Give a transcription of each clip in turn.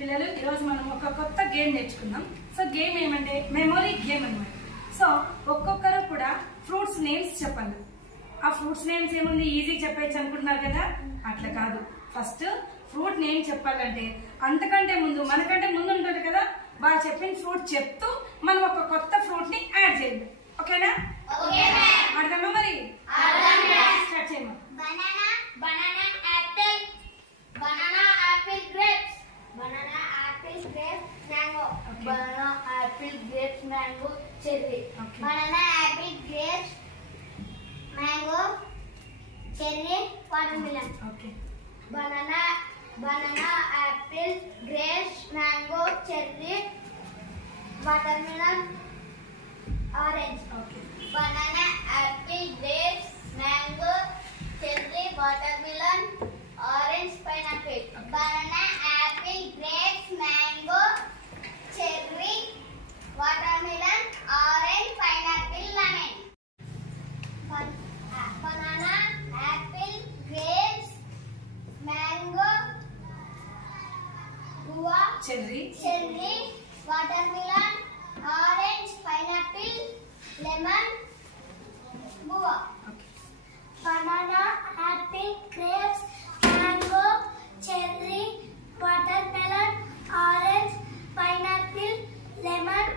పిల్లలు ఈరోజు మనం ఒక కొత్త గేమ్ నేర్చుకుందాం. సో గేమ్ ఏమంటే మెమొరీ గేమ్ అన్నమాట. సో ఒక్కొక్కరు కూడా ఫ్రూట్స్ నేమ్స్ చెప్పండి. ఆ ఫ్రూట్స్ నేమ్స్ ఏముంది ఈజీ చెప్పేయచ్చు అనుకుంటున్నారు కదా, అట్లా కాదు. ఫస్ట్ ఫ్రూట్ నేమ్ చెప్పాలంటే అంతకంటే ముందు మనకంటే ముందు ఉంటుంది కదా, వాళ్ళు చెప్పిన ఫ్రూట్ చెప్తూ మనం ఒక కొత్త ఫ్రూట్ ని యాడ్ చేయండి. ఓకేనా? అర్థమా? మరి start చేయమా. Banana, banana, apple, banana, apple, grapes, banana, apple, grapes, mango, Okay. banana, apple, grapes, mango, cherry, Okay. banana, apple, grapes, mango, cherry, watermelon, okay banana, banana, apple, grapes, mango, cherry, watermelon, orange. Okay Banana, apple, grapes, mango, cherry, watermelon, orange, pineapple. Banana, apple, grapes, mango, cherry, watermelon, orange, pineapple, lemon. Banana, apple, grapes, mango, guava, cherry cherry, watermelon, orange, pineapple, lemon, guava. Okay Banana, apple, grapes, mango, cherry, watermelon, orange, pineapple, lemon,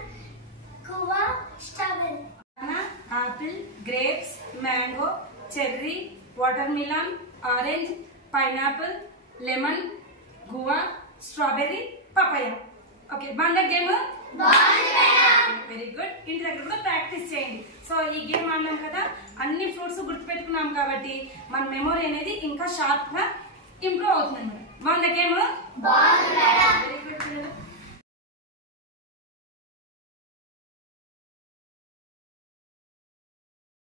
guava, strawberry. banana, apple, grapes, mango, cherry, watermelon, orange, pineapple, lemon, guava, strawberry, papaya. Okay బాగుందా game? Very good. ఇంటి దగ్గర కూడా practice చేయండి. So ఈ game ఆడినాం కదా, అన్ని fruits గుర్తుపెట్టుకున్నాం కాబట్టి మన మెమొరీ అనేది ఇంకా షార్ప్ గా ఇంప్రూవ్ అవుతుంది. బాగుందా గేమ్?